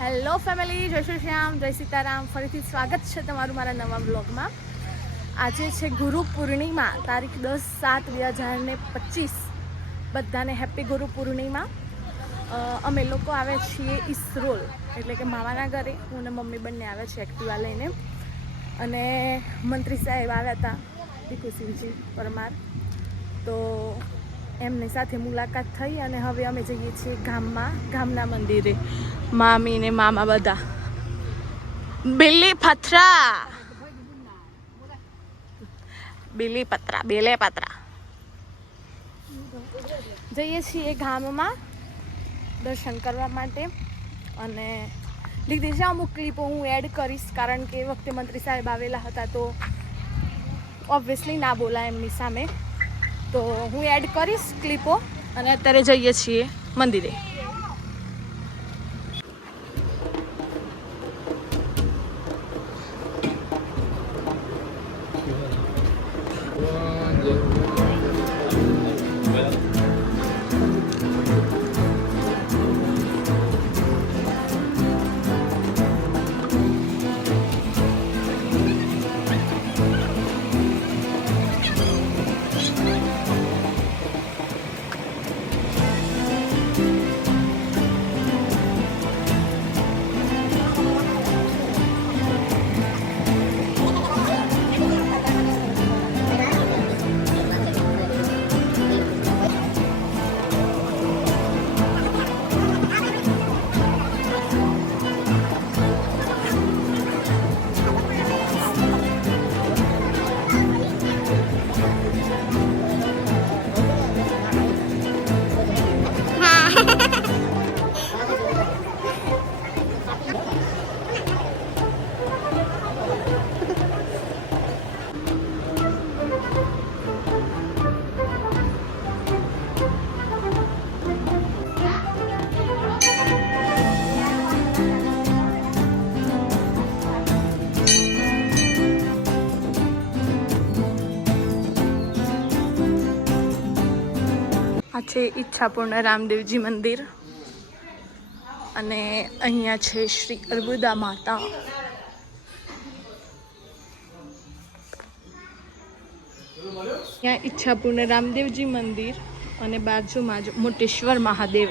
Hello family, જય શ્રી શ્યામ, જય સીતારામ. ફરીથી સ્વાગત છે તમારું મારા નવા બ્લોગમાં. આજે છે ગુરુ પૂર્ણિમા, તારીખ 10/7/2025. બધાને હેપી ગુરુ પૂર્ણિમા. અમે લોકો આવ્યા છીએ ઈસરોલ, એટલે કે મામાના ઘરે. હું અને મમ્મી બંને આવ્યા છે એક્ટિવા લઈને. અને મંત્રી સાહેબ આવ્યા હતા, ભીખુસિંહજી પરમાર. તો એમની સાથે મુલાકાત થઈ અને હવે અમે જઈએ છીએ ગામના મંદિરે. મામી ને મામા બધા બેલે પત્રા જઈએ છીએ ગામમાં દર્શન કરવા માટે. અને લીધી છે અમુક ક્લિપો હું એડ કરીશ, કારણ કે એ વખતે મંત્રી સાહેબ આવેલા હતા તો ઓબ્વિયસલી ના બોલાય એમની સામે. તો હું એડ કરીશ ક્લિપો. અને અત્યારે જઈએ છીએ મંદિરે. આ છે ઈચ્છાપૂર્ણ રામદેવજી મંદિર. અને અહીંયા છે શ્રી અર્બુદા માતા. ત્યાં ઈચ્છાપૂર્ણ રામદેવજી મંદિર અને બાજુમાં જ મોટેશ્વર મહાદેવ.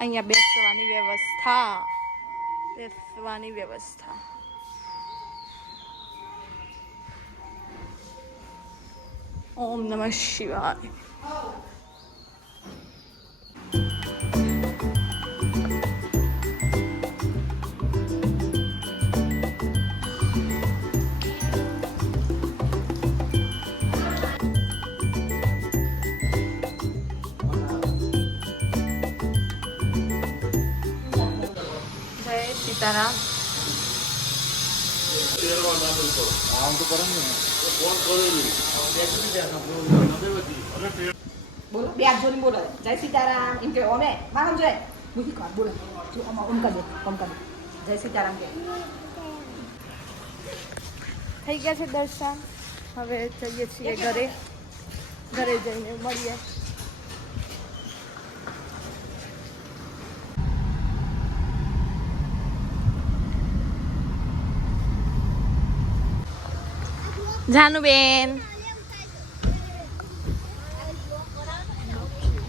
અહીંયા બેસવાની વ્યવસ્થા. ઓમ નમઃ શિવાય. જય સીતારામ. બોલો બે હાથ જોડીને બોલો જય સીતારામ એમ કે અમે માનમ જય મુખી કા બોલો જો ઓમ કા જય સીતારામ કે થઈ ગયા છે દર્શન. હવે જઈએ છીએ ઘરે જઈને મળીએ. જાનુબેન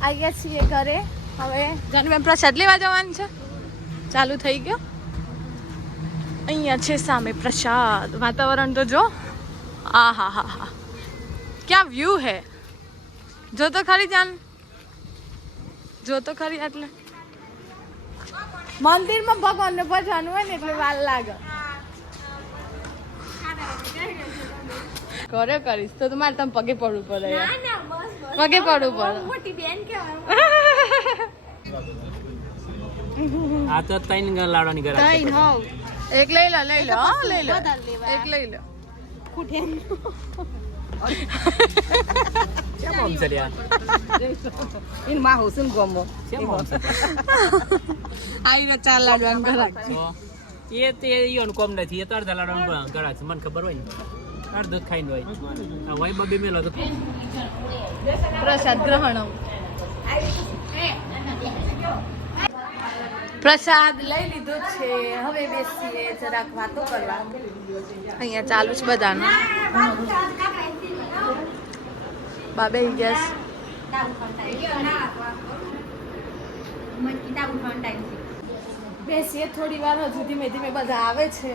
આવી ગયા છીએ ઘરે. હવે જાનુબેન પ્રસાદ લેવા જવાનું છે. ચાલુ થઈ ગયો. અહીંયા છે સામે પ્રસાદ. વાતાવરણ તો જો, આ હા ક્યાં વ્યૂ હે. જો તો ખરી એટલે મંદિરમાં ભગવાનને ભજવાનું હોય ને એટલે વાર લાગે. કરીશ તો તમારે તમે પગે પડવું પડે. પગે પડવું પડે. મોટી બેન કેવાય. આ તો ત્રણ લાડવાની ઘર ત્રણ હોવ. એક લઈ લો એક લઈ લો. કેમ આમ છે યાર? ઇન માં હોસન ગોમો કેમ આમ છે? આઈને 4 લાડવાનું ઘરાક છે. એ તે ઈયોન કોમ નથી. એ તો અડધા લાડવાનું ઘરાક છે. મને ખબર હોય ને. અડધું ખાઈને હોય. આ વાઈ બબે મેલો તો પ્રસાદ ગ્રહણ. પ્રસાદ લઈ લીધો છે, હવે બેસીએ જરાક વાતો કરવા. અહીંયા ચાલુ છે બધાનું. બાબે ગેસ બેસીએ થોડી વાર, હજુ ધીમે ધીમે બધા આવે છે.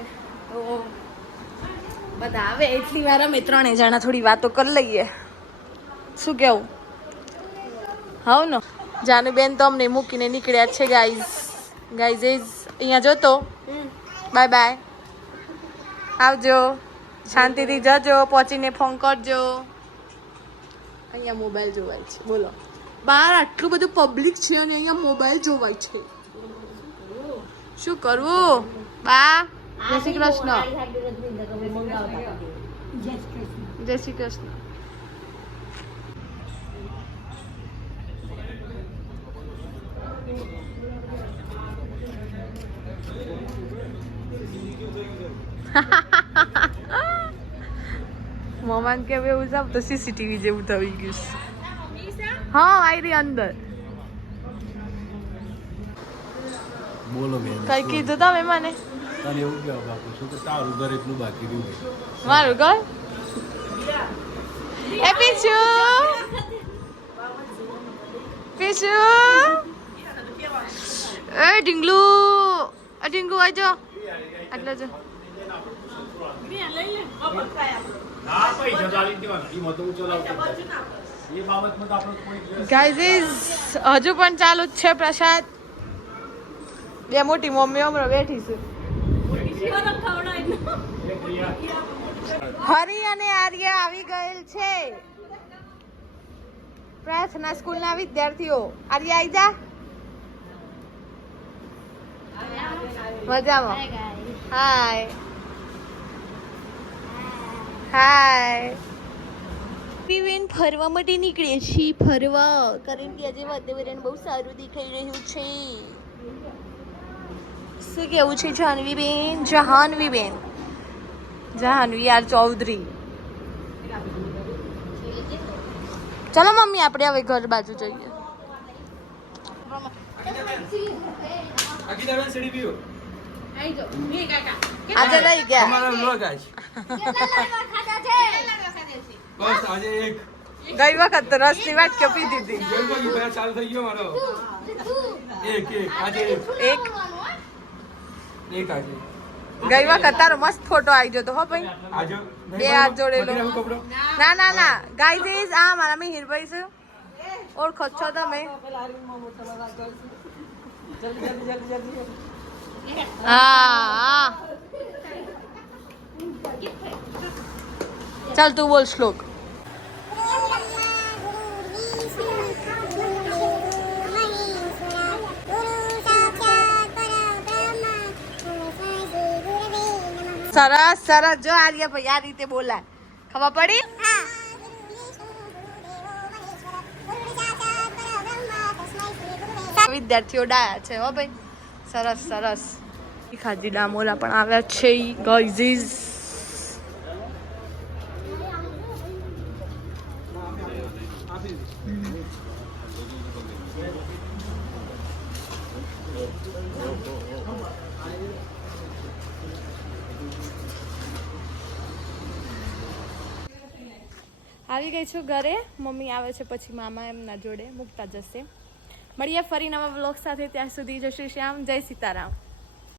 તો બધા આવે એટલી વાર અમે 3 જણા થોડી વાતો કરી લઈએ. શું કેવું? હાવ ને જાનુબેન તો અમને મૂકીને નીકળ્યા છે. ગાઈઝ અહીંયા જોતો. બાય બાય, આવજો, શાંતિથી જજો, પહોંચીને ફોન કરજો. અહીંયા મોબાઈલ જોવાય છે. બોલો, બહાર આટલું બધું પબ્લિક છે અને અહીંયા મોબાઈલ જોવાય છે. શું કરવું? બા જય શ્રી કૃષ્ણ. જય શ્રી કૃષ્ણ. મમ્મા કે એવું સાબ તો સીસીટીવી જેવું થઈ ગયું. હા, આવી રહી અંદર. બોલો બેન, કઈ કીધું તમે મને? તને એવું કહેવા બાપુ છું કે તારું ઘર એટલું બાકી રહ્યું. મારું ઘર એ પીછુ પીછુ એ ઢીંગલુ આજો આટલા જો. ગાઈઝ હજુ પણ ચાલુ જ છે પ્રસાદ. બે મોટી મમ્મી હમણાં બેઠી છે. હરી અને આર્ય આવી ગયેલ છે, પ્રાર્થના સ્કૂલના વિદ્યાર્થીઓ. આર્ય આવી જા. મજામાં? હાય હાય. પીવીન ફરવા માટે નીકળે છે, ફરવા, કારણ કે આજે વાતાવરણ બહુ સારું દેખાઈ રહ્યું છે. શું કેવું છે જાહ્નવી બેન? જાહ્નવી યાર ચૌધરી. ચલો મમ્મી આપણે હવે ઘર બાજુ જઈએ. આજે લઈ ગયા. ગઈ વખત તો રસની વાટકીઓ પીધી હતી. એક ગઈ વખત તારો મસ્ત ફોટો આવી જતો. હો ભાઈ, બે હાથ જોડેલો. ના ના ના ગાઈઝ, આ મારા મિહિરભાઈ છે, ઓળખો છો તમે? હા, ચાલ તું બોલ શ્લોક. સરસ સરસ. જો આર્ય ભાઈ આ રીતે બોલાય, ખબર પડી? વિદ્યાર્થીઓ ડાયા છે. હો ભાઈ, સરસ સરસ. ખાજી ડામોરા પણ આવ્યા છે ગાઈઝ. આવી ગઈ છું ઘરે. મમ્મી આવે છે પછી મામા એમના જોડે મૂકતા જશે. મળીએ ફરી નવા વ્લોગ સાથે. ત્યાં સુધી જય શ્રી શ્યામ, જય સીતારામ.